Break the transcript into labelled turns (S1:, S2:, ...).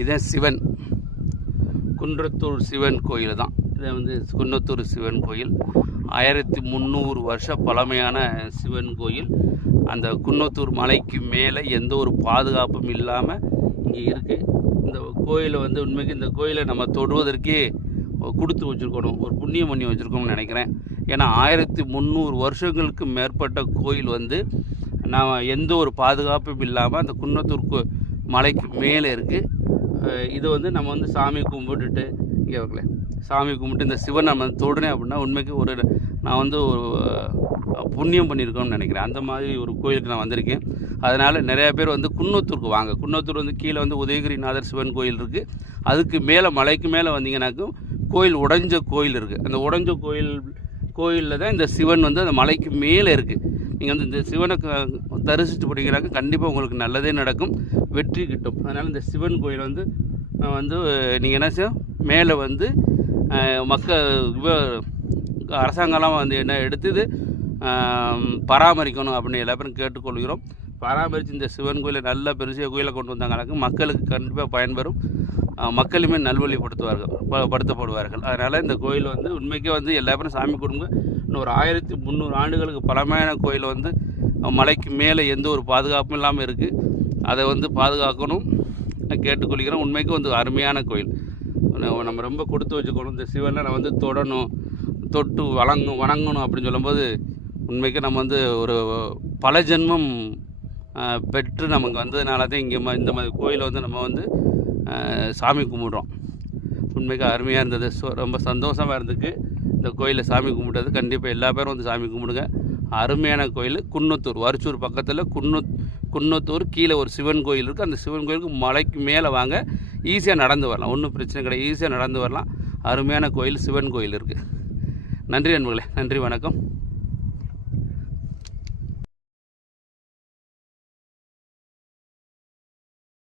S1: இதான் சிவன் குன்றத்தூர் சிவன் கோயில் தான். இதை வந்து குன்றத்தூர் சிவன் கோயில். ஆயிரத்தி முந்நூறு வருஷ பழமையான சிவன் கோயில். அந்த குன்னத்தூர் மலைக்கு மேலே எந்த ஒரு பாதுகாப்பும் இல்லாமல் இங்கே இருக்குது இந்த கோயிலை வந்து உண்மைக்கு இந்த கோயிலை நம்ம தொடுவதற்கே கொடுத்து வச்சுருக்கணும். ஒரு புண்ணியம் பண்ணி வச்சுருக்கோம்னு நினைக்கிறேன். ஏன்னா ஆயிரத்தி முந்நூறு வருஷங்களுக்கு மேற்பட்ட கோயில் வந்து நான் எந்த ஒரு பாதுகாப்பும் இல்லாமல் அந்த குன்னத்தூர் கோ மலைக்கு மேலே இருக்குது இது வந்து நம்ம வந்து சாமி கும்பிட்டுட்டு இங்கே வைக்கல சாமி கும்பிட்டு இந்த சிவன் நம்ம தொடுறேன் அப்படின்னா உண்மைக்கு ஒரு நான் வந்து ஒரு புண்ணியம் பண்ணியிருக்கோம்னு நினைக்கிறேன். அந்த மாதிரி ஒரு கோயிலுக்கு நான் வந்திருக்கேன். அதனால் நிறையா பேர் வந்து குன்னத்தூருக்கு வாங்க. குன்னத்தூர் வந்து கீழே வந்து உதயகிரிநாதர் சிவன் கோயில் இருக்குது அதுக்கு மேலே மலைக்கு மேலே வந்தீங்கன்னாக்கும் கோயில் உடைஞ்ச கோயில் இருக்குது அந்த உடைஞ்ச கோயில் கோயிலில் தான் இந்த சிவன் வந்து அந்த மலைக்கு மேலே இருக்குது நீங்கள் வந்து இந்த சிவனை க- தரிசித்து போட்டிங்கனாக்க கண்டிப்பாக உங்களுக்கு நல்லதே நடக்கும். வெற்றி கிட்டும். அதனால் இந்த சிவன் கோயில் வந்து வந்து நீங்கள் என்ன செய்யும் மேலே வந்து மக்கள் அரசாங்கம்லாம் வந்து என்ன எடுத்து பராமரிக்கணும் அப்படின்னு எல்லா பேரும் கேட்டுக்கொள்கிறோம். பராமரித்து இந்த சிவன் கோயிலை நல்ல பெருசிய கோயிலை கொண்டு வந்தாங்கனாக்க மக்களுக்கு கண்டிப்பாக பயன்பெறும் மக்களுமே நல்வழிப்படுத்துவார்கள் ப- படுத்தப்படுவார்கள். அதனால் இந்த கோயில் வந்து உண்மைக்கே வந்து எல்லா பேரும் சாமி கும்பிடுங்க இன்னும் ஒரு ஆயிரத்தி முந்நூறு ஆண்டுகளுக்கு பழமையான கோயில் வந்து மலைக்கு மேலே எந்த ஒரு பாதுகாப்பும் இல்லாமல் இருக்குது அதை வந்து பாதுகாக்கணும் கேட்டுக்கொள்கிறோம். உண்மைக்கு வந்து அருமையான கோயில். நம்ம- ரொம்ப கொடுத்து வச்சுக்கணும். இந்த சிவனை நான் வந்து தொடணும் தொட்டு வணங்கும் வணங்கணும் அப்படின்னு சொல்லும்போது உண்மைக்கு நம்ம வந்து ஒரு பல ஜென்மம் பெற்று நமக்கு வந்ததுனால தான் இங்கே இந்த மாதிரி கோயிலை வந்து நம்ம வந்து சாமி கும்பிட்றோம். உண்மைக்கு அருமையாக இருந்தது. ஸோ ரொம்ப சந்தோஷமாக இருந்துக்கு இந்த கோயிலில் சாமி கும்பிட்டது. கண்டிப்பாக எல்லா பேரும் வந்து சாமி கும்பிடுங்க. அருமையான கோயில் குன்னத்தூர் வரிச்சூர் பக்கத்தில் குன்னு குன்னத்தூர் கீழே ஒரு சிவன் கோயில் இருக்குது அந்த சிவன் கோயிலுக்கு மலைக்கு மேலே வாங்க. ஈஸியாக நடந்து வரலாம். ஒன்றும் பிரச்சனை கிடையாது. ஈஸியாக நடந்து வரலாம். அருமையான கோயில் சிவன் கோயில் இருக்குது நன்றி நண்பர்களே நன்றி வணக்கம்.